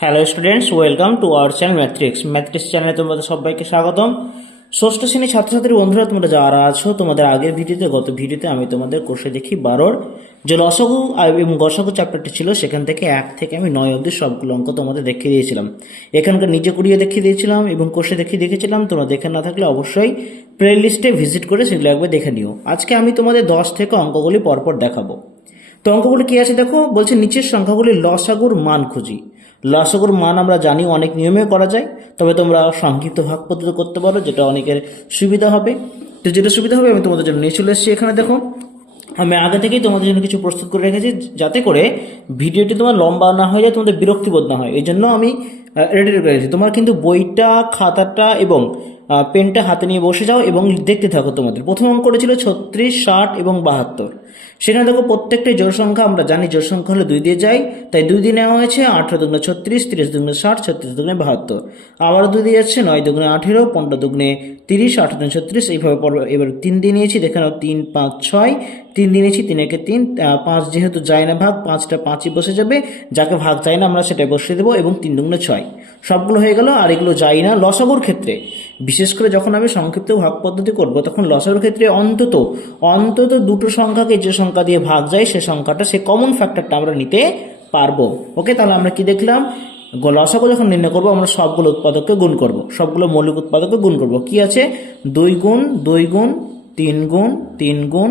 Hello students welcome to our channel Mathrix Mathrix চ্যানেলে তোমাদের সবাইকে স্বাগতম। ষষ্ঠ শ্রেণির ছাত্রছাত্রী বন্ধুরা, তোমরা যারা আছো, তোমাদের আগের ভিডিওতে, গত ভিডিওতে আমি তোমাদের কোর্সে দেখি বারোর যে লসগু এবং গসগু চ্যাপ্টারটি ছিল, সেখান থেকে এক থেকে আমি নয় অবধি সবগুলো অঙ্ক তোমাদের দেখিয়ে দিয়েছিলাম। এখানকার নিজে করিয়ে দেখিয়ে দিয়েছিলাম এবং কোর্সে দেখিয়ে দেখেছিলাম, তোমরা দেখে না থাকলে অবশ্যই প্লে লিস্টে ভিজিট করে সেগুলো একবার দেখে নিও। আজকে আমি তোমাদের দশ থেকে অঙ্কগুলি পরপর দেখাবো। তো অঙ্কগুলো কি আছে দেখো? বলছে নিচের সংখ্যাগুলি লসাগুর মান খুঁজি। লসাগুর মান আমরা জানি অনেক নিয়মে করা যায়, তবে তোমরা সংক্ষিপ্ত ভাগ পদ্ধতি করতে পারো, যেটা অনেকের সুবিধা হবে। তো যেটা সুবিধা হবে, আমি তোমাদের জন্য নিয়ে চলে এসেছি এখানে, দেখো। আমি আগে থেকেই তোমাদের জন্য কিছু প্রস্তুত করে রেখেছি, যাতে করে ভিডিওটি তোমার লম্বা না হয়ে যায়, তোমাদের বিরক্তিবোধ না হয়। এই জন্য আমি রেডি রেখেছি। তোমার কিন্তু বইটা, খাতাটা এবং পেনটা হাতে নিয়ে বসে যাও এবং দেখতে থাকো তোমাদের। প্রথম অঙ্কটা ছিল ছত্রিশ, ষাট এবং বাহাত্তর। সেখানে দেখো প্রত্যেকটি জোর সংখ্যা, আমরা জানি জোর সংখ্যা হলে দুই দিয়ে যাই। তাই দুই দিয়ে নেওয়া হয়েছে আঠারো দুগুণে ছত্রিশ, তিরিশ দুগুণে ষাট, ছত্রিশ দুগুণে বাহাত্তর। আবারও দুই দিয়ে যাচ্ছে নয় দুগুণে আঠেরো, পনেরো দুগুণে তিরিশ, আঠারো দুগুণে ছত্রিশ। এইভাবে পর- এবার তিন দিয়ে নিয়েছি, দেখে নাও তিন, পাঁচ, ছয়। তিন দিয়ে নিয়েছি, তিন একে তিন। পাঁচ যেহেতু যায় না ভাগ, পাঁচটা পাঁচই বসে যাবে। যাকে ভাগ যায় না, আমরা সেটাই বসিয়ে দেবো এবং তিন দুগুণে ছয়। সবগুলো হয়ে গেল, আর এগুলো যায় না। লসাগুর ক্ষেত্রে বিশেষ করে যখন আমি সংক্ষিপ্ত ভাগ পদ্ধতি করব, তখন লসাগুর ক্ষেত্রে অন্তত অন্তত দুটো সংখ্যাকে যে সংখ্যা দিয়ে ভাগ যায়, সে সংখ্যাটা, সে কমন ফ্যাক্টরটা আমরা নিতে পারব। ওকে তাহলে আমরা কি দেখলাম? লসাগু যখন নির্ণয় করব, আমরা সবগুলো উৎপাদককে গুণ করব। সবগুলো মৌলিক উৎপাদককে গুণ করব। কি আছে? দুই গুণ দুই গুণ, তিন গুণ তিন গুণ,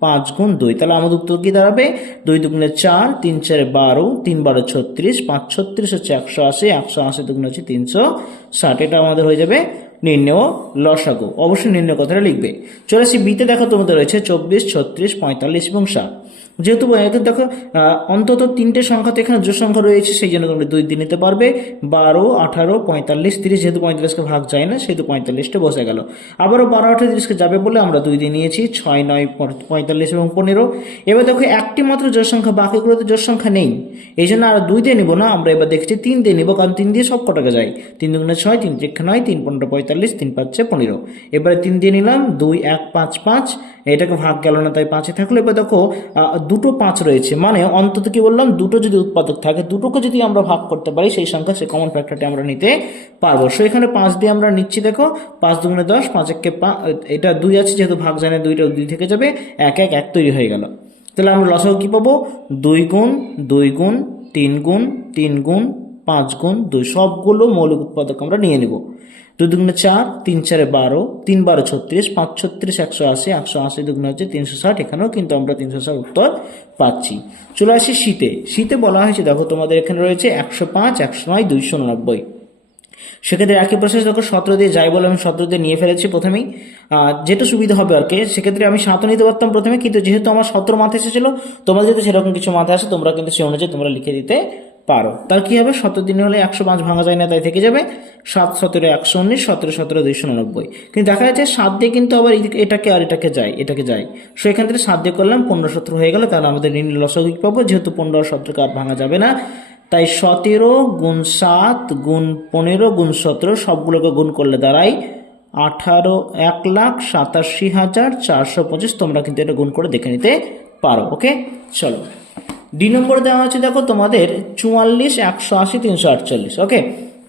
পাঁচ গুণ, দুই। তাহলে আমাদের উত্তর কি দাঁড়াবে? দুই দুগুণে চার, তিন চারে বারো, তিন বারো ছত্রিশ, পাঁচ ছত্রিশ হচ্ছে একশো আশি একশো আশি দুগুণ হচ্ছে তিনশো ষাট। এটা আমাদের হয়ে যাবে নির্ণয় লসাগু। অবশ্যই নির্ণয় কথাটা লিখবে। চলে আসি বিতে দেখো তোমাদের রয়েছে চব্বিশ, ছত্রিশ, পঁয়তাল্লিশ এবং ষাট। যেহেতু দেখো অন্তত তিনটে সংখ্যা তো এখানে জোর সংখ্যা রয়েছে, সেই জন্য তোমরা দুই দিন নিতে পারবে। বারো, আঠারো, পঁয়তাল্লিশ, তিরিশ, যেহেতু পঁয়তাল্লিশকে ভাগ যায় না, সেহেতু পঁয়তাল্লিশটা বসে গেল। আবারও বারো, আঠারো, তিরিশকে যাবে বলে আমরা দুই দিন নিয়েছি, ছয়, নয় পঁয়তাল্লিশ এবং পনেরো। এবার দেখো, একটি মাত্র জোর সংখ্যা, বাকিগুলোতে জোর সংখ্যা নেই। এই জন্য আর দুই দিয়ে নিব না, আমরা এবার দেখছি তিন দিয়ে নিব, কারণ তিন দিয়ে সব কটাকে যায়। তিন দুগুণে ছয়, তিন তিরিক্ষা নয়, তিন পনেরো, পঁয়তাল্লিশ, তিন পাঁচে পনেরো। এবারে তিন দিয়ে নিলাম, দুই, এক, পাঁচ পাঁচ। এটাকে ভাগ গেল না, তাই পাঁচে থাকল। এবার দেখো দুটো পাঁচ রয়েছে। মানে অন্তত কি বললাম, দুটো যদি উৎপাদক থাকে, দুটোকে যদি আমরা ভাগ করতে পারি, সেই সংখ্যা, সেই কমন ফ্যাক্টরটি আমরা নিতে পারব। সো এখানে পাঁচ দিয়ে আমরা নিচ্ছি, দেখো, পাঁচ দুগুণে দশ, পাঁচ এককে এটা দুই আছে, যেহেতু ভাগ জানে দুইটা দুই থেকে যাবে, এক এক এক তৈরি হয়ে গেল। তাহলে আমরা লসাগু কী পাবো? দুই গুণ দুই গুণ, তিন গুণ তিন গুণ, পাঁচ গুণ, দুই, সবগুলো মৌলিক উৎপাদক আমরা নিয়ে নেব। দুগুণে চার তিন চারে বারো তিন বারো ছত্রিশ, পাঁচ ছত্রিশ, একশো আশি একশো আশি দুগুণে হচ্ছে তিনশো ষাট। এখানেও কিন্তু আমরা তিনশো ষাট উত্তর পাচ্ছি। চলে আসি শীতে। শীতে বলা হয়েছে, দেখো তোমাদের এখানে রয়েছে একশো পাঁচ, একশো নয়, দুইশো উননব্বই। সেক্ষেত্রে একই প্রসেস দেখো সতেরো দিয়ে যাই বলে আমি সতেরো দিয়ে নিয়ে ফেলেছি প্রথমেই। যেটা সুবিধা হবে আর কি, সেক্ষেত্রে আমি সাতও নিতে পারতাম প্রথমে, কিন্তু যেহেতু আমার সতেরো মাথায় এসেছিল, তোমাদের যদি সেরকম কিছু মাথায় আসে, তোমরা কিন্তু সেই অনুযায়ী তোমরা লিখে দিতে পারো। তার কি হবে? সতেরো দিন হলে একশো পাঁচ ভাঙা যায় না, তাই থেকে যাবে সাত সতেরো একশো উনিশ, সতেরো সতেরো দুইশো উননব্বই কিন্তু দেখা যাচ্ছে সাত দিয়ে কিন্তু আবার এটাকে আর এটাকে যায় এটাকে যায়। সো এখান থেকে সাত দিয়ে করলাম, পনেরো সতেরো হয়ে গেল, তাহলে আমাদের ঋণ লসগিক পাবো। যেহেতু পনেরো সতেরোকে আর ভাঙা যাবে না, তাই সতেরো গুণ সাত গুণ পনেরো গুণ সতেরো সবগুলোকে গুণ করলে দাঁড়ায় আঠারো, এক লাখ সাতাশি হাজার চারশো পঁচিশ। তোমরা কিন্তু এটা গুণ করে দেখে নিতে পারো, ওকে? চলো। ডি নম্বরে দেওয়া হচ্ছে দেখো তোমাদের চুয়াল্লিশ একশো আশি তিনশো আটচল্লিশ ওকে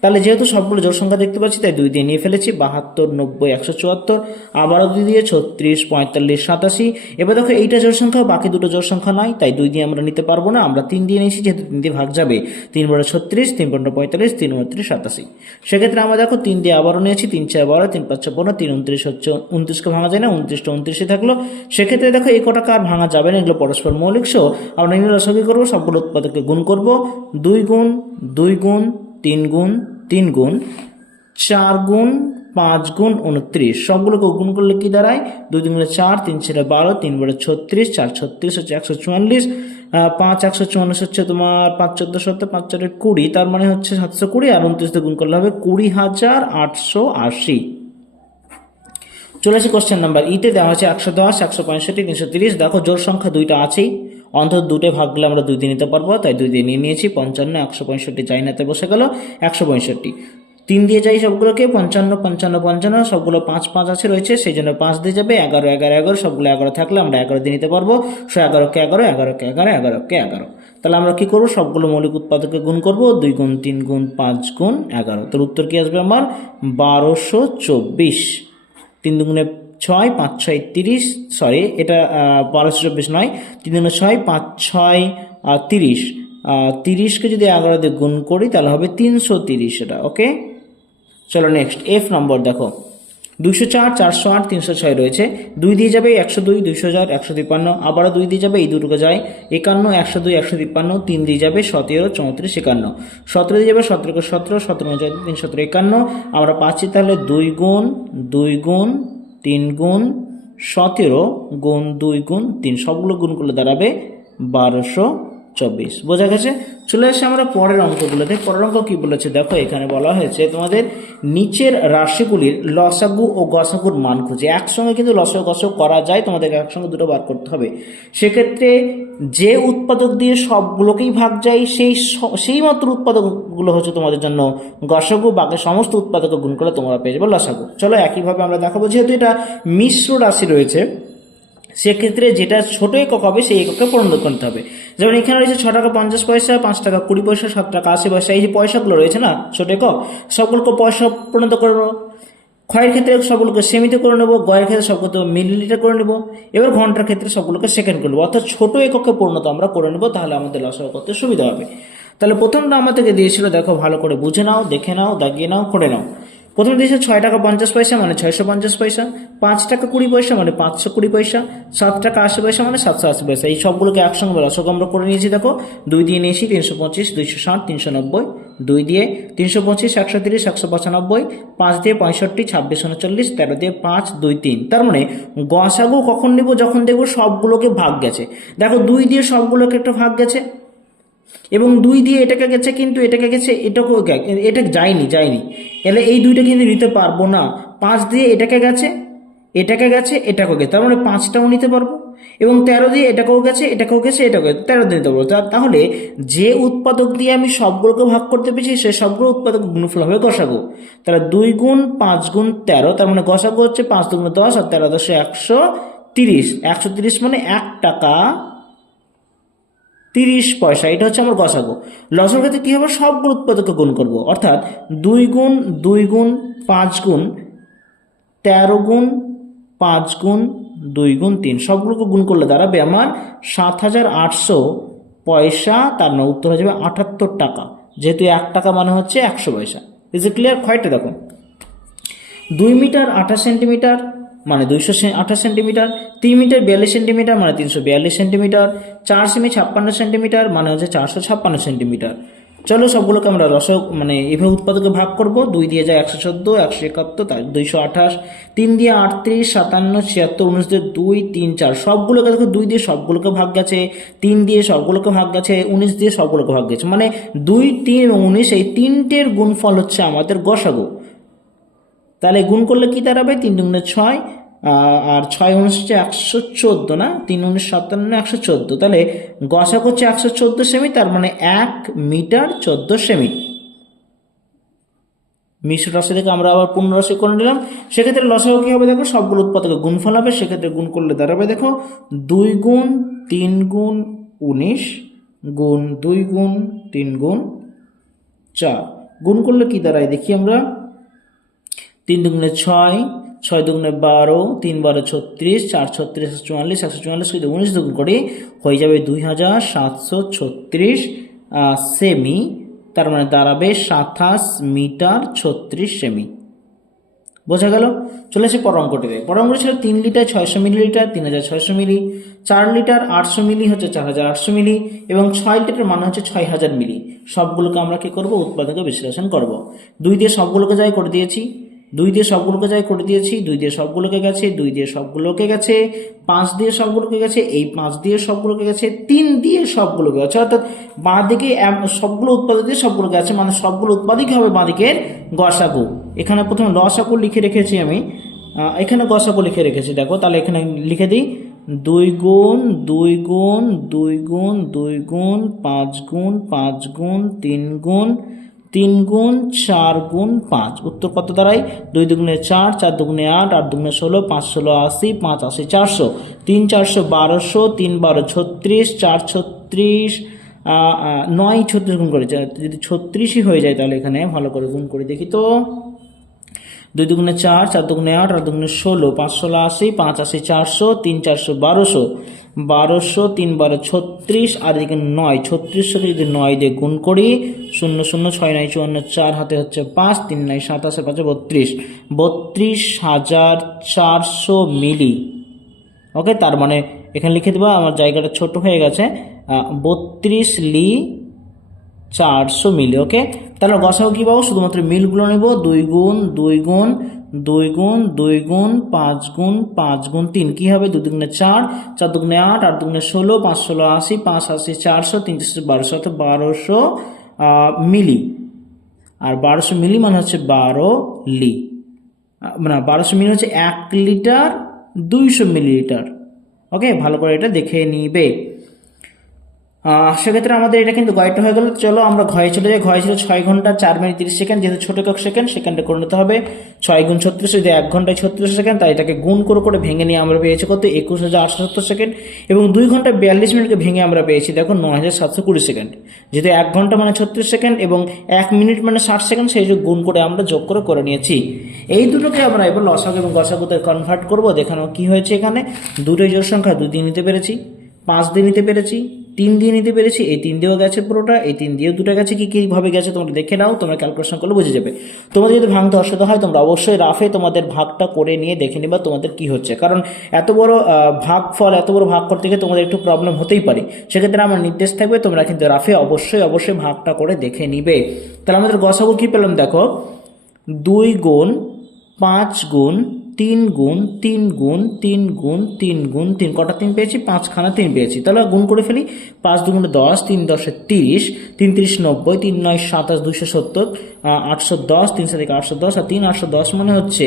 তাহলে যেহেতু সবগুলো জোর সংখ্যা দেখতে পাচ্ছি, তাই দুই দিয়ে নিয়ে ফেলেছি। বাহাত্তর, নব্বই, একশো চুয়াত্তর, আবারও দুই দিয়ে, ছত্রিশ, পঁয়তাল্লিশ, সাতাশি। এবার দেখো, এইটা জোর সংখ্যা, বাকি দুটো জোর সংখ্যা নয় তাই দুই দিয়ে আমরা নিতে পারব না। আমরা তিন দিয়ে নিয়েছি, যেহেতু তিন দিয়ে ভাগ যাবে। তিন বড় ছত্রিশ, তিন পনেরো পঁয়তাল্লিশ, তিন উনত্রিশ সাতাশি। সেক্ষেত্রে আমরা দেখো, তিন দিয়ে আবারও নিয়েছি, তিন চার বারো, তিন পাঁচ পনেরো তিন উনত্রিশ হচ্ছে, উনত্রিশকে ভাঙা যায় না উনত্রিশটা উনত্রিশে থাকল। সেক্ষেত্রে দেখো, এই কটাকে আর ভাঙা যাবে না, এগুলো পরস্পর মৌলিক সো আমরা এগুলো রসগি করব, সবগুলো উৎপাদককে গুণ করব। দুই গুণ দুই গুণ, তিন গুণ তিন গুণ, চার গুণ, পাঁচ গুণ, উনত্রিশ। সবগুলোকে গুণ করলে কি দাঁড়ায়? দুই দুই গুণে চার, তিন ছেড়ে বারো, তিন বড়ে ছত্রিশ, চার ছত্রিশ হচ্ছে একশো চুয়াল্লিশ পাঁচ একশো চুয়াল্লিশ হচ্ছে তোমার পাঁচ চোদ্দ সত্তর পাঁচ চারে কুড়ি, তার মানে হচ্ছে সাতশো কুড়ি, আর উনত্রিশ দিয়ে গুণ করলে হবে কুড়ি হাজার আটশো আশি। চলে আসি কোশ্চেন নাম্বার ইতে দেওয়া হচ্ছে একশো দশ, একশো পঁয়ষট্টি, তিনশো তিরিশ। দেখো জোর সংখ্যা দুইটা আছেই। অন্তত দুটো ভাগ গেলে আমরা দুই দিয়ে নিতে পারব, তাই দুই দিয়ে নিয়ে নিয়েছি, পঞ্চান্ন, একশো পঁয়ষট্টি চাইনাতে বসে গেল, একশো পঁয়ষট্টি। তিন দিয়ে যাই সবগুলোকে, পঞ্চান্ন পঞ্চান্ন পঞ্চান্ন, সবগুলো পাঁচ পাঁচ আছে রয়েছে, সেই জন্য পাঁচ দিয়ে যাবে, এগারো এগারো এগারো, সবগুলো এগারো থাকলে আমরা এগারো দিয়ে নিতে পারব সো এগারোকে এগারো এগারোকে এগারো এগারোকে এগারো। তাহলে আমরা কি করব? সবগুলো মৌলিক উৎপাদকে গুণ করব, দুই গুণ তিন গুণ পাঁচ গুণ এগারো। তার উত্তর কি আসবে আমার? বারোশো চব্বিশ। তিন দুগুণে ছয় পাঁচ ছয় তিরিশ সরি এটা বারোশো চব্বিশ নয়, তিন দুগুণে ছয় পাঁচ ছয় তিরিশ। তিরিশকে যদি এগারো দিয়ে গুণ করি, তাহলে হবে তিনশো তিরিশ এটা ওকে চলো নেক্সট এফ নম্বর দেখো। দুইশো চার, চারশো আট, তিনশো ছয় রয়েছে। দুই দিয়ে যাবে একশো দুই, দুইশো চার, একশো তিপ্পান্ন। আবারও দুই দিয়ে যাবে এই দুটোকে যায়। একান্ন, একশো দুই, একশো তিপ্পান্ন। তিন দিয়ে যাবে সতেরো, চৌত্রিশ, একান্ন। সতেরো দিয়ে যাবে সতেরোকে সতেরো সতেরো তিন সতেরো, একান্ন। আমরা পাচ্ছি তাহলে দুই গুণ দুই গুণ তিন গুণ সতেরো গুণ দুই গুণ তিন। সবগুলো গুণ করলে দাঁড়াবে বারোশো চব্বিশ। বোঝা গেছে? চলে আসে আমরা পরের অঙ্কগুলোতে, পরের অঙ্ক কি বলেছে? দেখো, এখানে বলা হয়েছে তোমাদের নিচের রাশিগুলির লসাগু ও গসাগুর মান খুঁজে। একসঙ্গে কিন্তু লসাগু গসাগু করা যায়, তোমাদেরকে একসঙ্গে দুটো বার করতে হবে। সেক্ষেত্রে যে উৎপাদক দিয়ে সবগুলোকেই ভাগ যায়, সেই সেই মাত্র উৎপাদকগুলো হচ্ছে তোমাদের জন্য গসাগু, বাকি সমস্ত উৎপাদকে গুণ করে তোমরা পেয়ে যাবে লসাগু। চলো, একইভাবে আমরা দেখাবো। যেহেতু এটা মিশ্র রাশি রয়েছে সেক্ষেত্রে যেটা ছোট একক হবে, সেই এককে পরিণত করতে হবে। যেমন এখানে রয়েছে ছ টাকা পঞ্চাশ পয়সা, পাঁচ টাকা কুড়ি পয়সা, সাত টাকা আশি পয়সা। এই যে পয়সাগুলো রয়েছে না, ছোট একক সকলকে পয়সা পরিণত করে নেব। ক্ষয়ের ক্ষেত্রে সবগুলোকে সেমিতে করে নেব, গয়ের ক্ষেত্রে সবগুলো মিলিলিটার করে নেব। এবার ঘণ্টার ক্ষেত্রে সবগুলোকে সেকেন্ড করে নেব। অর্থাৎ ছোটো এককে পরিণত আমরা করে নেব, তাহলে আমাদের লসাগু করতে সুবিধা হবে। তাহলে প্রথমটা আমাদেরকে দিয়েছিল, দেখো ভালো করে বুঝে নাও, দেখে নাও, দাগিয়ে নাও, করে নাও। প্রথমে দিয়েছে ছয় টাকা পঞ্চাশ পয়সা মানে ছয়শো পঞ্চাশ পয়সা, পাঁচ টাকা কুড়ি পয়সা মানে পাঁচশো কুড়ি পয়সা, সাত টাকা আশি পয়সা মানে সাতশো আশি পয়সা। এই সবগুলোকে একসঙ্গে রসক আমরা করে নিয়েছি দেখো, দুই দিয়ে নিয়েছি তিনশো পঁচিশ, দুইশো ষাট, তিনশো নব্বই, দুই দিয়ে তিনশো পঁচিশ, একশো তিরিশ, একশো পঁচানব্বই, পাঁচ দিয়ে পঁয়ষট্টি, ছাব্বিশ উনচল্লিশ, তেরো দিয়ে পাঁচ, দুই তিন। তার মানে গসাগু কখন নেব, যখন দেখব সবগুলোকে ভাগ গেছে। দেখো দুই দিয়ে সবগুলোকে একটা ভাগ গেছে এবং দুই দিয়ে এটাকে গেছে কিন্তু এটাকে গেছে, এটাকেও এটা যায়নি যায়নি। এলে এই দুইটা কিন্তু নিতে পারব না। পাঁচ দিয়ে এটাকে গেছে এটাকে গেছে, এটাকেও গেছে। তার মানে পাঁচটাও নিতে পারব এবং তেরো দিয়ে এটাকেও গেছে এটাকেও গেছে এটাকেও গেছে, তেরো দিয়ে নিতে পারব। তাহলে যে উৎপাদক দিয়ে আমি সবগুলোকে ভাগ করতে পেরেছি, সে সবগুলো উৎপাদক গুণফল হবে গসাগু। তাহলে দুই গুণ পাঁচ গুণ তেরো, তার মানে গসাগু হচ্ছে পাঁচ দুগুণ দশ আর তেরো দশে একশো তিরিশ। একশো তিরিশ মানে এক টাকা তিরিশ পয়সা, এটা হচ্ছে আমার গসাগু লসের ক্ষেত্রে কী হবে? সবগুলো উৎপাদককে গুণ করব। অর্থাৎ দুই গুণ দুই গুণ, পাঁচ গুণ, তেরো গুণ, পাঁচ গুণ, দুই গুণ, তিন। সবগুলোকে গুণ করলে দাঁড়াবে আমার সাত হাজার আটশো পয়সা। তার না উত্তর হয়ে যাবে আটাত্তর টাকা। যেহেতু এক টাকা মানে হচ্ছে একশো পয়সা। ইজ এ ক্লিয়ার ক্ষয়টা দেখো দুই মিটার, আঠাশ সেন্টিমিটার মানে দুইশো আঠাশ সেন্টিমিটার, তিন মিটার বিয়াল্লিশ সেন্টিমিটার মানে তিনশো বিয়াল্লিশ সেন্টিমিটার, চার সেমি ছাপ্পান্ন সেন্টিমিটার মানে হচ্ছে চারশো ছাপ্পান্ন সেন্টিমিটার। চলো সবগুলোকে আমরা রস মানে এভাবে উৎপাদকে ভাগ করব। দুই দিয়ে যায় একশো চোদ্দ, একশো একাত্তর তার দুইশো আঠাশ। তিন দিয়ে আটত্রিশ, সাতান্ন, ছিয়াত্তর, উনিশ দিয়ে দুই, তিন, চার। সবগুলোকে দেখো দুই দিয়ে সবগুলোকে ভাগ গেছে। তিন দিয়ে সবগুলোকে ভাগ গেছে, উনিশ দিয়ে সবগুলোকে ভাগ গেছে। মানে দুই, তিন এবং উনিশ এই তিনটের গুণফল হচ্ছে আমাদের গসাগু। তাহলে গুণ করলে কি দাঁড়াবে? তিন দুগুণে ছয় আর ছয় উনিশ হচ্ছে একশো চোদ্দ, না? তিন উনিশ সাতান্ন, একশো চোদ্দ। তাহলে গসাক হচ্ছে একশো চোদ্দ সেমি, তার মানে এক মিটার চোদ্দ সেমি। মিশ্র রাশি থেকে আমরা আবার পূর্ণ রাশি করে নিলাম। সেক্ষেত্রে লসাগু কী হবে দেখো? সবগুলো উৎপাদকে গুণফল হবে। সেক্ষেত্রে গুণ করলে দাঁড়াবে দেখো, দুই গুণ তিন গুণ উনিশ, গুণ দুই গুণ তিন গুণ চার। গুণ করলে কি দাঁড়ায় দেখি আমরা? তিন দুগুণে ছয় ছয় দুগুণে বারো, তিন বারো ছত্রিশ, চার ছত্রিশ একশো চুয়াল্লিশ একশো চুয়াল্লিশ যদি উনিশ দুগুণ করি হয়ে যাবে দুই হাজার সাতশো ছত্রিশ সেমি তার মানে দাঁড়াবে সাতাশ মিটার ছত্রিশ সেমি বোঝা গেল? চলে আসে পর অঙ্কটিতে। পর অঙ্কটি ছিল তিন লিটার ছয়শো মিলিলিটার, তিন হাজার ছয়শো মিলি। চার লিটার আটশো মিলি হচ্ছে চার হাজার আটশো মিলি এবং ছয় লিটার মানে হচ্ছে ছয় হাজার মিলি। সবগুলোকে আমরা কি করব? উৎপাদকে বিশ্লেষণ করব। দুই দিয়ে সবগুলোকে যাই করে দিয়েছি। দুই দিয়ে সবগুলোকে যাই করে দিয়েছি, দুই দিয়ে সবগুলোকে গেছে, দুই দিয়ে সবগুলোকে গেছে, পাঁচ দিয়ে সবগুলোকে গেছে, এই পাঁচ দিয়ে সবগুলোকে গেছে, তিন দিয়ে সবগুলোকে গেছে। অর্থাৎ বাঁ দিকে সবগুলো উৎপাদক দিয়ে সবগুলো গেছে মানে সবগুলো উৎপাদকই হবে বাঁ দিকের গসাগু। এখানে প্রথমে লসাগু লিখে রেখেছি আমি। এখানে গসাগু লিখে রেখেছি, দেখো, তাহলে এখানে লিখে দিই। দুই গুণ দুই গুণ দুই গুণ দুই গুণ, পাঁচ গুণ পাঁচ গুণ, তিন গুণ তিন গুণ চার গুণ পাঁচ। উত্তর কত দাঁড়ায়? দুই দুগুণে চার চার দুগুণে আট আট দুগুণে ষোলো, পাঁচ ষোলো আশি, পাঁচ আশি চারশো। তিন চারশো বারোশো, তিন বারো ছত্রিশ, চার ছত্রিশ নয় ছত্রিশ গুণ করে। যদি ছত্রিশই হয়ে যায় তাহলে এখানে ভালো করে গুণ করে দেখি তো। দুই দুগুণে চার চার দুগুণে আট আট দুগুণে ষোলো, পাঁচ ষোলো আশি, পাঁচ আশি চারশো, তিন চারশো বারোশো। বারোশো তিন বারো ছত্রিশ, আর এদিকে নয় ছত্রিশশোকে যদি নয় দিয়ে গুণ করি, শূন্য শূন্য ছয় নয় চুয়ান্ন চার হাতে হচ্ছে পাঁচ, তিন নয় সাতাশে পাঁচে বত্রিশ। বত্রিশ হাজার চারশো মিলি। ওকে, তার মানে এখানে লিখে দেবো, আমার জায়গাটা ছোট হয়ে গেছে। বত্রিশ লি চারশো মিলি, ওকে? তাহলে গসাও কী পাবো? শুধুমাত্র মিলগুলো নেব। দুই গুণ দুই গুণ দুই গুণ দুই গুণ, পাঁচ গুণ পাঁচ গুণ তিন। কী হবে? দু দুগুণে চার চার দুগুণে আট আট দুগুণে ষোলো, পাঁচ ষোলো আশি, পাঁচ আশি চারশো তিন চারশো বারোশো, অর্থাৎ বারোশো মিলি। আর বারোশো মিলি মানে হচ্ছে বারো লি। মানে বারোশো মিলি হচ্ছে এক লিটার দুইশো মিলিলিটার। ওকে? ভালো করে এটা দেখে নিবে। সেক্ষেত্রে আমাদের এটা কিন্তু গয়টা হয়ে গেল। চলো আমরা ঘয়ে চলে যাই। ঘয়ে ছিল ছয় ঘণ্টা চার মিনিট তিরিশ সেকেন্ড। যেহেতু ছোট কক সেকেন্ড সেকেন্ডে করে নিতে হবে। ছয় গুণ ছত্রিশ, যদি এক ঘন্টায় ছত্রিশ সেকেন্ড তাই এটাকে গুণ করে করে ভেঙে নিয়ে আমরা পেয়েছি কত? একুশ হাজার আটশো সত্তর সেকেন্ড। এবং দুই ঘণ্টা বিয়াল্লিশ মিনিটকে ভেঙে আমরা পেয়েছি, দেখো, নয় হাজার সাতশো কুড়ি সেকেন্ড। যেহেতু এক ঘণ্টা মানে ছত্রিশ সেকেন্ড এবং এক মিনিট মানে ষাট সেকেন্ড, সেই যোগ গুণ করে আমরা যোগ করে করে নিয়েছি। এই দুটোকে আমরা এবার লসাগু এবং গসাগুতে কনভার্ট করব। দেখানো কি হয়েছে এখানে? দুটোই জোর সংখ্যা, দুই দিয়ে নিতে পেরেছি, পাঁচ দিয়ে নিতে পেরেছি তিন দিয়ে নিতে পেরেছি এই তিন দিয়েও গেছে পুরোটা এই তিন দিয়েও দুটো গেছে কি কীভাবে গেছে তোমরা দেখে নাও তোমরা ক্যালকুলেশন করলে বুঝে যাবে। তোমাদের যদি ভাঙতে অসুবিধা হয় তোমরা অবশ্যই রাফে তোমাদের ভাগটা করে নিয়ে দেখে নিবা তোমাদের কি হচ্ছে। কারণ এত বড় আহ, ভাগফল এত বড় ভাগ করতে গিয়ে তোমাদের একটু প্রবলেম হতেই পারে। সেক্ষেত্রে আমার নির্দেশ থাকবে তোমরা কিন্তু রাফে অবশ্যই অবশ্যই ভাগটা করে দেখে নিবে। তাহলে আমাদের গসাগু কি পেলাম দেখো? দুই গুণ পাঁচ গুণ তিন গুণ তিন গুণ তিন গুণ তিন গুণ, তিন। কটা তিন পেয়েছি? পাঁচখানা তিন পেয়েছি। তাহলে গুণ করে ফেলি। পাঁচ দুগুণে দশ, তিন দশে তিরিশ, তিন তিরিশ নব্বই, তিন নয় সাতাশ, দুইশো সত্তর আটশো দশ, তিন সাথে আটশো দশ, আর তিন আটশো দশ মানে হচ্ছে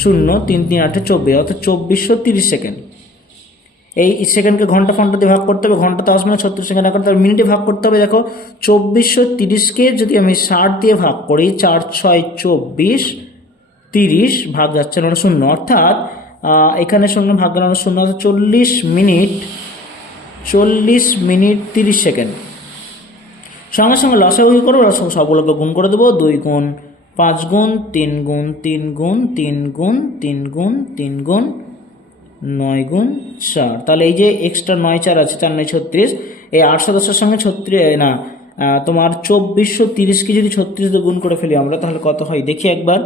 শূন্য, তিন তিন আটে চব্বিশ, অর্থাৎ চব্বিশশো তিরিশ সেকেন্ড। এই সেকেন্ডকে ঘণ্টা ফন্টা দিয়ে ভাগ করতে হবে। ঘণ্টা দশ মানে ছত্রিশ সেকেন্ড করতে হবে মিনিটে ভাগ করতে হবে। দেখো, চব্বিশশো তিরিশকে যদি আমি ষাট দিয়ে ভাগ করি, চার, ছয়, চব্বিশ তিরিশ, ভাগ যাচ্ছে না শূন্য অর্থাৎ এখানে শূন্য ভাগ গেল শূন্য অর্থাৎ চল্লিশ মিনিট চল্লিশ মিনিট তিরিশ সেকেন্ড। সঙ্গে সঙ্গে লসাগু কী করব লসাগু সবগুলোকে গুণ করে দেবো, দুই গুণ পাঁচ গুণ, তিন গুণ তিন গুণ তিন গুণ তিন গুণ তিন গুণ, নয় গুণ চার। তাহলে এই যে এক্সট্রা নয় চার আছে, চার নয় ছত্রিশ, এই আটশো দশের সঙ্গে ছত্রিশ না তোমার চব্বিশশো তিরিশকে যদি ছত্রিশ গুণ করে ফেলি আমরা, তাহলে কত হয়? দেখি একবার।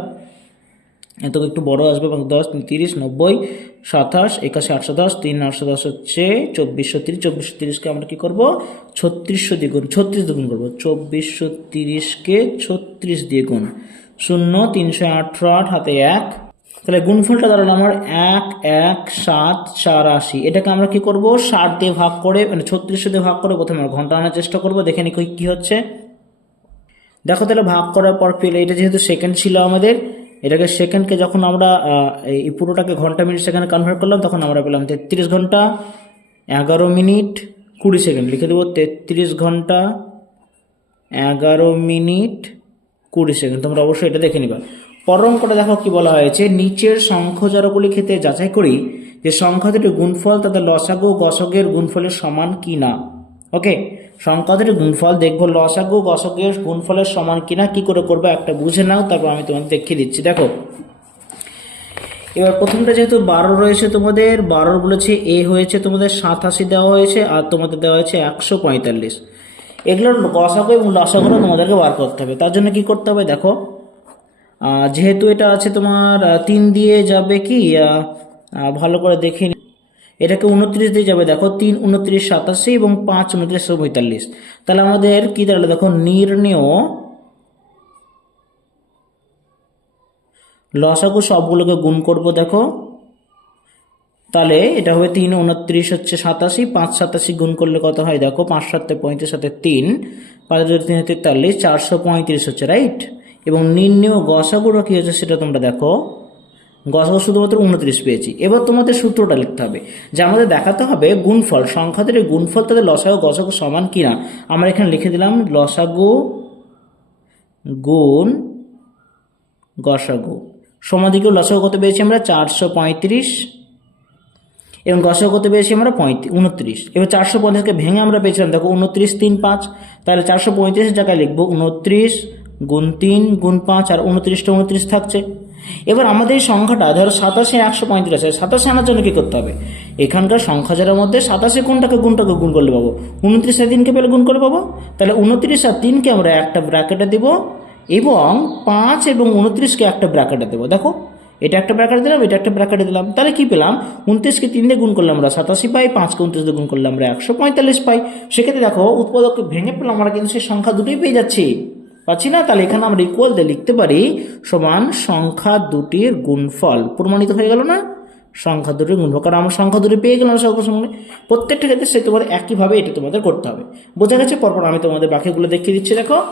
এত একটু বড় আসবে এবং দশ তিরিশ, নব্বই, সাতাশ, একাশি, আটশো দশ, তিন, আটশো দশ হচ্ছে চব্বিশশো তিরিশ। চব্বিশশো তিরিশকে আমরা কী করব? ছত্রিশশো দিয়ে গুণ, ছত্রিশ দিয়ে গুণ করব। চব্বিশশো তিরিশকে ছত্রিশ দিয়ে গুণ। শূন্য, তিনশো আঠারো আট হাতে এক। তাহলে গুণফলটা দাঁড়াল আমার এক এক, সাত, চার, আশি। এটাকে আমরা কি করব? ষাট দিয়ে ভাগ করে মানে ছত্রিশশো দিয়ে ভাগ করে প্রথমে আমরা ঘণ্টা আনার চেষ্টা করব। দেখে নি কী হচ্ছে। দেখো তাহলে ভাগ করার পর পেলে, এটা যেহেতু সেকেন্ড ছিল আমাদের এটাকে সেকেন্ডকে যখন আমরা এই পুরোটাকে ঘণ্টা মিনিট সেকেন্ডে কনভার্ট করলাম, তখন আমরা পেলাম তেত্রিশ ঘণ্টা, এগারো মিনিট কুড়ি সেকেন্ড। লিখে দেবো তেত্রিশ ঘণ্টা, এগারো মিনিট কুড়ি সেকেন্ড। তোমরা অবশ্যই এটা দেখে নিবা। পরম করে দেখো কি বলা হয়েছে? নিচের সংখ্যজরগুলি ক্ষেত্রে যাচাই করি যে সংখ্যা দুটির গুণফল তাদের লসাগু গসকের গুণফলের সমান কি না। ওকে সংখ্যা দুটির গুণফল দেখব, লসাগু গসকের গুণফলের সমান কিনা, কি করে করব একটা বুঝে নাও, তারপর আমি তোমাদের দেখিয়ে দিচ্ছি। দেখো, এবার প্রথমটা যেহেতু বারো রয়েছে তোমাদের, বারোর বলেছে এ হয়েছে তোমাদের, সাতাশি দেওয়া হয়েছে আর তোমাদের দেওয়া হয়েছে একশো পঁয়তাল্লিশ। এগুলোর গসাগু এবং লসাগুলো তোমাদেরকে বার করতে হবে। তার জন্য কি করতে হবে? দেখো যেহেতু এটা আছে তোমার তিন দিয়ে যাবে কি ভালো করে দেখে। এটাকে উনত্রিশ দিয়ে যাবে, দেখো তিন, উনত্রিশ, সাতাশি এবং পাঁচ, উনত্রিশ পঁয়তাল্লিশ। তাহলে আমাদের কি দাঁড়াল? দেখো নির্ণেয় লসাগু সবগুলোকে গুণ করব, দেখো। তাহলে এটা হবে তিন, উনত্রিশ হচ্ছে সাতাশি, পাঁচ, সাতাশি গুণ করলে কত হয়? দেখো পাঁচ, সাতে পঁয়ত্রিশ সাথে তিন, পাঁচ তিন, তেতাল্লিশ, চারশো পঁয়ত্রিশ হচ্ছে, রাইট? এবং নির্ণয় গসাগুলো কি হচ্ছে সেটা তোমরা দেখো। গসাগু শুধুমাত্র উনত্রিশ পেয়েছি। এবার তোমাদের সূত্রটা লিখতে হবে। যে আমাদের দেখাতে হবে গুণফল। সংখ্যাদের এই গুণফল তাদের লসাগু গসাগু সমান কিনা? আমরা এখানে লিখে দিলাম লসাগু গুণ গসাগু। সমাধিকেও লসাগু কত পেয়েছি আমরা? চারশো পঁয়ত্রিশ। এবং গসক কত পেয়েছি আমরা? পঁয়ত্রিশ, উনত্রিশ। এবার চারশো পঁয়ত্রিশকে ভেঙে আমরা পেয়েছিলাম। দেখো, উনত্রিশ তিন পাঁচ। তাহলে চারশো পঁয়ত্রিশের জায়গায় লিখব উনত্রিশ গুণ তিন গুণ পাঁচ, আর উনত্রিশটা উনত্রিশ থাকছে। এবার আমাদের এই সংখ্যাটা, ধরো সাতাশে একশো পঁয়ত্রিশ আছে, সাতাশে আনার জন্য কী করতে হবে? এখানকার সংখ্যা যারা মধ্যে সাতাশে কোনটাকে গুণটাকে গুণ করলে পাবো? উনত্রিশ আর তিনকে পেলে গুণ করে পাবো? তাহলে উনত্রিশ আর তিনকে আমরা একটা ব্র্যাকেটে দেবো এবং পাঁচ এবং উনত্রিশকে একটা ব্র্যাকেটে দেবো। দেখো, এটা একটা ব্র্যাকেট দিলাম, এটা একটা ব্র্যাকেটে দিলাম। তাহলে কি পেলাম? উনত্রিশকে তিন দিয়ে গুণ করলে আমরা সাতাশি পাই, পাঁচকে উনত্রিশ দিয়ে গুণ করলে আমরা একশো পঁয়তাল্লিশ পাই। সেক্ষেত্রে দেখো, উৎপাদককে ভেঙে পেলাম, আমরা কিন্তু সেই সংখ্যা দুটোই পেয়ে যাচ্ছি। পাচ্ছি না? তাহলে এখানে আমরা ইকুয়াল দিয়ে লিখতে পারি সমান সংখ্যা দুটির গুণফল। প্রমাণিত হয়ে গেল না? সংখ্যা দুটির গুণফল। কারণ আমরা সংখ্যা দুটি পেয়ে গেলাম সকল সঙ্গে প্রত্যেকটা ক্ষেত্রে সে তোমাদের একইভাবে এটা তোমাদের করতে হবে। বোঝা গেছে? পরপর আমি তোমাদের বাকিগুলো দেখিয়ে দিচ্ছি, দেখো।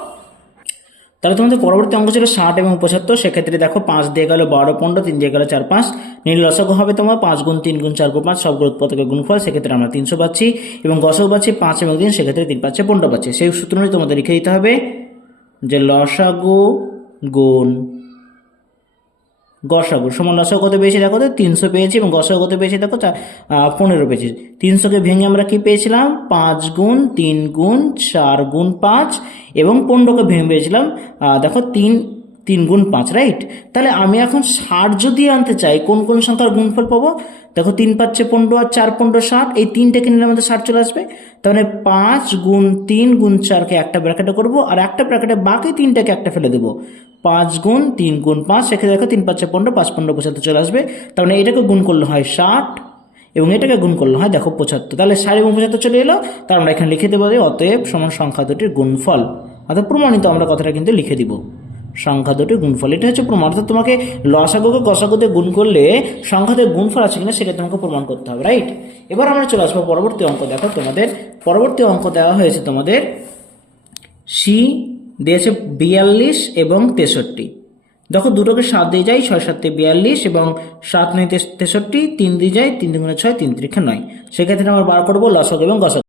তাহলে তোমাদের পরবর্তী অঙ্ক ছিল ষাট এবং পঁচাত্তর। সেক্ষেত্রে দেখো, পাঁচ দিয়ে গেল বারো, পনেরো, তিন দিয়ে গেল চার, পাঁচ। নীল লসক হবে তোমার পাঁচ গুণ তিন গুণ চার গুণ পাঁচ। সবগুলো উৎপাদকের গুণফল, সেক্ষেত্রে আমরা তিনশো পাচ্ছি। এবং গসক পাচ্ছি পাঁচ এবং তিন, সেক্ষেত্রে তিন পাচ্ছে পনেরো পাচ্ছি। সেই সূত্র তোমাদের লিখে দিতে হবে। যে লসাগু গুণ। গসাগু, সমান লসাগু কত পেয়েছি দেখো তো? তিনশো পেয়েছি এবং গসাগু কত পেয়েছি দেখো পনেরো পেয়েছি। তিনশোকে ভেঙে আমরা কি পেয়েছিলাম? পাঁচ গুণ, তিন গুণ, চার গুণ, পাঁচ এবং পনেরোকে ভেঙে পেয়েছিলাম। দেখো, তিন তিন গুণ পাঁচ রাইট তাহলে আমি এখন ষাট যদি আনতে চাই, কোন কোন সংখ্যার গুণফল পাবো? দেখো তিন পাচ্ছে পনেরো আর চার পনেরো ষাট, এই তিনটাকে নিলে আমাদের ষাট চলে আসবে। তাহলে পাঁচ গুণ তিন গুণ চারকে একটা ব্র্যাকেটে করব, আর একটা ব্র্যাকেটে বাকি তিনটাকে একটা ফেলে দেবো। পাঁচ গুণ তিন গুণ পাঁচ সেক্ষেত্রে দেখো তিন পাঁচে পনেরো, পাঁচ পনেরো পঁচাত্তর চলে আসবে। তার মানে এটাকে গুণ করলে হয় ষাট, এবং এটাকে গুণ করলে হয় দেখো পঁচাত্তর। তাহলে ষাট এবং পঁচাত্তর চলে এলো, তার আমরা এখানে লিখে দেবো অতএব সমান সংখ্যা দুটির গুণফল। অর্থাৎ প্রমাণিত আমরা কথাটা কিন্তু লিখে দিব। সংখ্যা দুটির গুণফল। এটা হচ্ছে প্রমাণ। অর্থাৎ তোমাকে লসাগুকে গসাগুতে গুণ করলে সংখ্যাতে গুণফল আছে কিনা সেটা তোমাকে প্রমাণ করতে হবে রাইট এবার আমরা চলে আসব পরবর্তী অঙ্ক। দেখো তোমাদের পরবর্তী অঙ্ক দেওয়া হয়েছে তোমাদের সি দিয়েছে বিয়াল্লিশ এবং তেষট্টি। দেখো দুটোকে সাত দিয়ে যায়, ছয় সাতে বিয়াল্লিশ এবং সাত নয় তেষট্টি, তিন দিয়ে যায়, তিন দুগুণে ছয়, তিন ত্রিখে নয়। সেক্ষেত্রে আমরা বার করব লসক এবং গসক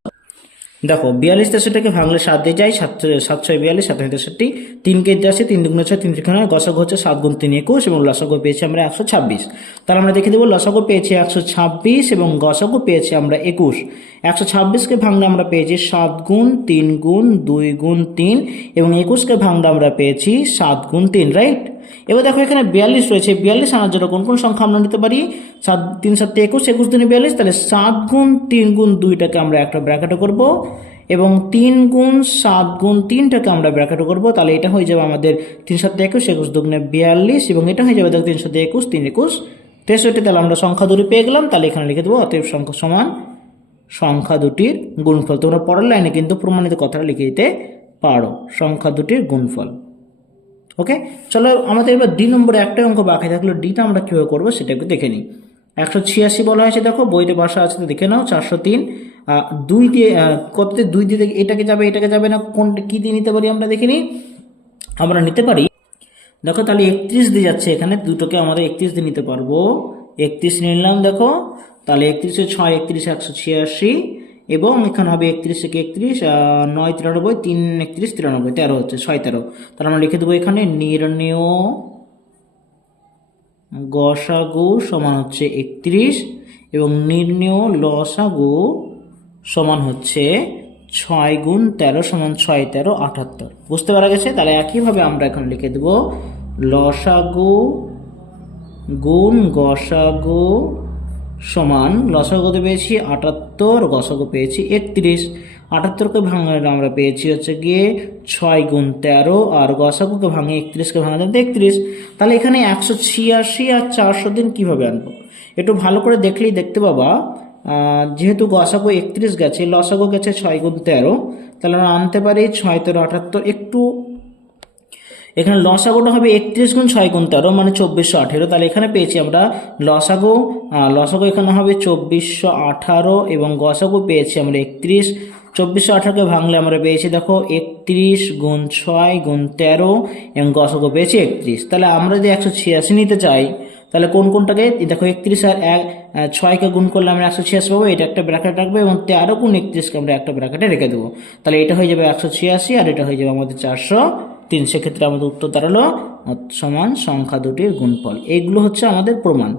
দেখো, বিয়াল্লিশ তেষট্টিকে ভাঙলে সাত দিয়ে যায়, সাত সাত ছয় বিয়াল্লিশ, সাত তেষট্টি, তিন কেজি আছে তিন দুগুণে ছয়, তিন ত্রিখে নয় গসক হচ্ছে সাত গুণ তিন একুশ এবং লসক পেয়েছি আমরা একশো ছাব্বিশ। তাহলে আমরা দেখে দেবো লসক পেয়েছি একশো ছাব্বিশ এবং গসক পেয়েছি আমরা একুশ। একশো ছাব্বিশকে ভাঙলে আমরা পেয়েছি সাত গুণ তিন গুণ দুই গুণ তিন এবং একুশকে ভাঙলে আমরা পেয়েছি সাত গুণ তিন, রাইট? এবার দেখো এখানে বিয়াল্লিশ রয়েছে। বিয়াল্লিশ আনার জন্য কোন কোন সংখ্যা আমরা নিতে পারি? সাত, তিন, সাত, একুশ একুশ দিনে বিয়াল্লিশ, তাহলে সাত গুণ তিন গুণ দুইটাকে আমরা একটা ব্র্যাকেটে করব এবং তিন গুণ সাত গুণ তিনটাকে আমরা ব্র্যাকেটে করব। তাহলে এটা হয়ে যাবে আমাদের তিন, সাত, একুশ একুশ দুগুণে বিয়াল্লিশ এবং এটা হয়ে যাবে দেখো তিন, সাত, একুশ, তিন, একুশ। তেষট্টি, তাহলে আমরা সংখ্যা দুটি পেয়ে গেলাম। তাহলে এখানে লিখে দেবো, অতএব সংখ্যা সমান সংখ্যা দুটির গুণফল। তোমরা পরের লাইনে কিন্তু প্রমাণিত কথাটা লিখে দিতে পারো। সংখ্যা দুটির গুণফল। ওকে চলো আমাদের এবার ডি নম্বরে একটাই অঙ্ক বাকি থাকল। ডিটা আমরা কীভাবে করব সেটা একটু দেখে নিই। একশো ছিয়াশি বলা হয়েছে, দেখো, বইতে বাসা আছে তো দেখে নাও, চারশো তিন। দুই দিয়ে কত দিয়ে দুই দিয়ে এটাকে যাবে এটাকে যাবে না, কোনটা, কী দিয়ে নিতে পারি আমরা দেখে নিই। আমরা নিতে পারি, দেখো তাহলে একত্রিশ দিয়ে যাচ্ছে এখানে, দুটোকে আমাদের একত্রিশ দিয়ে নিতে পারব। একত্রিশ নিলাম, দেখো, তাহলে একত্রিশে ছয়, একত্রিশে একশো ছিয়াশি। এবং এখানে হবে একত্রিশ থেকে একত্রিশ নয় তিরানব্বই, তিন একত্রিশ তিরানব্বই, তেরো হচ্ছে, ছয় তেরো। তাহলে আমরা লিখে দেবো এখানে নির্ণেয় গসাগু সমান হচ্ছে একত্রিশ এবং নির্ণেয় লসাগু সমান হচ্ছে ছয় গুণ তেরো সমান ছয় তেরো আটাত্তর। বুঝতে পারা গেছে? তাহলে একইভাবে আমরা এখন লিখে দেব লসাগু গুণ গসাগু সমান লসাগুতে পেয়েছি আটাত্তর গসাগু পেয়েছি একত্রিশ। আটাত্তরকে ভাঙলে আমরা পেয়েছি হচ্ছে গিয়ে ছয় গুণ তেরো, আর গসাগুকে ভাঙে একত্রিশকে ভাঙা যায় তেত্রিশ তাহলে এখানে একশো ছিয়াশি আর চারশো দিন কীভাবে আনব? একটু ভালো করে দেখলেই দেখতে পাবা যেহেতু গসাগু একত্রিশ গেছে, লসাগু গেছে ছয় গুণ তেরো, তাহলে আমরা আনতে পারি ছয় তেরো আটাত্তর, একটু এখানে লসাগুটা হবে একত্রিশ গুণ ছয় গুণ তেরো মানে চব্বিশশো আঠেরো। তাহলে এখানে পেয়েছি আমরা লসাগু লসাগু এখানে হবে চব্বিশশো আঠারো এবং গসাগু পেয়েছি আমরা একত্রিশ। চব্বিশশো আঠারোকে ভাঙলে আমরা পেয়েছি দেখো একত্রিশ গুণ ছয় গুণ তেরো এবং গসাগু পেয়েছি একত্রিশ। তাহলে আমরা যদি একশো ছিয়াশি নিতে চাই, তাহলে কোন কোনটাকে? দেখো একত্রিশ আর এক ছয়কে গুণ করলে আমরা একশো ছিয়াশি পাবো, এটা একটা ব্র্যাকেট রাখব এবং তেরো গুণ একত্রিশকে আমরা একটা ব্র্যাকেটে রেখে দেবো। তাহলে এটা হয়ে যাবে একশো ছিয়াশি আর এটা হয়ে যাবে আমাদের চারশো তিন সেক্ষেত্রে আমাদের উত্তর দাঁড়াল সমান সংখ্যা দুটির গুণফল। এইগুলো হচ্ছে আমাদের প্রমাণ।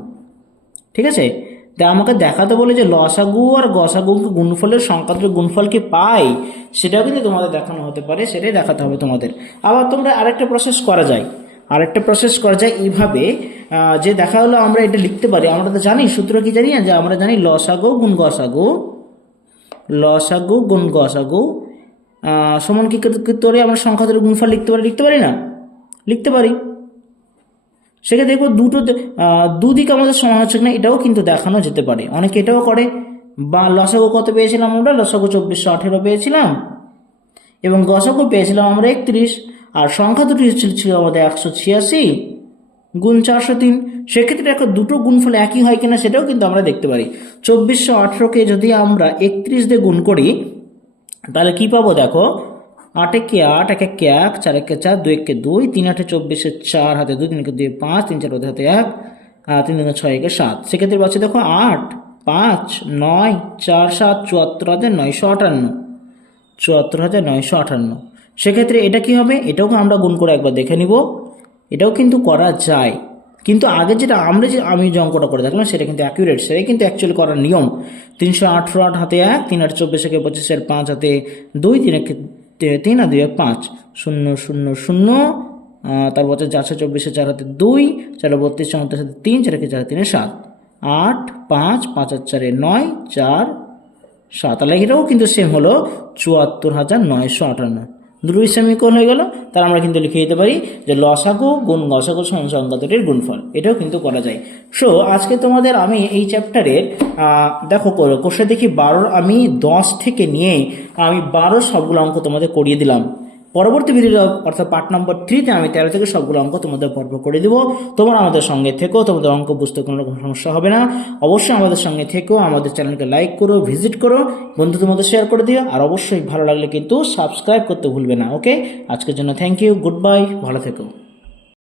ঠিক আছে? তা আমাকে দেখাতে বলে যে লসাগু আর গসাগুকে গুণফলের সংখ্যাত্মক গুণফল কি পাই, সেটাও কিন্তু তোমাদের দেখানো হতে পারে, সেটাই দেখাতে হবে তোমাদের। আবার তোমরা আরেকটা প্রসেস করা যায়। আরেকটা প্রসেস করা যায় এইভাবে যে দেখা হলো আমরা এটা লিখতে পারি। আমরা তো জানি, সূত্র কি জানি? যে আমরা জানি লসাগু গুণ গসাগু লসাগু গুণ গসাগু সমান কি করতে পারি আমরা সংখ্যাদের গুণফল লিখতে পারি লিখতে পারি না? লিখতে পারি। সেক্ষেত্রে দেখব দুটো দুদিকে আমাদের সমান হচ্ছে কিনা, এটাও কিন্তু দেখানো যেতে পারে। অনেকে এটাও করে। বা লসাগু কত পেয়েছিলাম আমরা? লসাগু চব্বিশশো আঠেরো পেয়েছিলাম। এবং গসাগু পেয়েছিলাম আমরা একত্রিশ। আর সংখ্যা দুটি ছিল ছিল আমাদের একশো ছিয়াশি গুণ চারশো তিন। সেক্ষেত্রে দেখো দুটো গুণফল একই হয় কিনা, সেটাও কিন্তু আমরা দেখতে পারি। চব্বিশশো আঠেরোকে যদি আমরা একত্রিশ দিয়ে গুণ করি তাহলে কি পাবো দেখো? আট একে আট, এক একে এক, চার একে চার, দুই একে দুই, তিন আটে চব্বিশে চার হাতে দুই, তিন একে দুই পাঁচ, তিন চার হাতে এক তিন তিন ছয় একে সাত। সেক্ষেত্রে পাচ্ছি দেখো আট, পাঁচ, নয়, চার, সাত, চুয়াত্তর হাজার নয়শো আটান্ন। চুয়াত্তর হাজার নয়শো আটান্ন। সেক্ষেত্রে এটা কি হবে? এটাও আমরা গুণ করে একবার দেখে নিব। এটাও কিন্তু করা যায়। কিন্তু আগে যেটা আমরা যে আমি যে অঙ্কটা করে দেখলাম, সেটা কিন্তু অ্যাকুরেট সেটাই কিন্তু অ্যাকচুয়ালি করার নিয়ম। তিনশো আঠেরো আট হাতে এক, তিন আট চব্বিশ একে পঁচিশের পাঁচ হাতে দুই, তিন একে তিন আর দুই এক পাঁচ। শূন্য শূন্য শূন্য তারপর হচ্ছে চারশো চব্বিশে চার হাতে দুই, চারে বত্রিশ চৌত্রিশ হাতে তিন, চার একে চার তিনে সাত। আট, পাঁচ পাঁচ আর চারে নয়, চার, সাত। এটাও কিন্তু সেম হলো চুয়াত্তর হাজার নয়শো আটান্ন। দুটোই সমীকরণ হয়ে গেল। তার আমরা কিন্তু লিখে দিতে পারি যে লসাগু গুণ গসাগু সংখ্যা গুণফল। এটাও কিন্তু করা যায়। সো আজকে তোমাদের আমি এই চ্যাপ্টারের দেখো কোষে দেখি বারোর আমি দশ থেকে নিয়ে আমি বারো সবগুলো অঙ্ক তোমাদের করিয়ে দিলাম। পরবর্তী ভিডিও অর্থাৎ পার্ট নম্বর থ্রিতে আমি তেরো থেকে সবগুলো অঙ্ক তোমাদের পর্ব করে দেবো। তোমরা আমাদের সঙ্গে থেকো, তোমাদের অঙ্ক বুঝতে কোনো রকম সমস্যা হবে না। অবশ্যই আমাদের সঙ্গে থেকো, আমাদের চ্যানেলকে লাইক করো ভিজিট করো, বন্ধুদের মধ্যে শেয়ার করে দিও, আর অবশ্যই ভালো লাগলে কিন্তু সাবস্ক্রাইব করতে ভুলবে না ওকে আজকের জন্য থ্যাংক ইউ গুড বাই ভালো থেকো।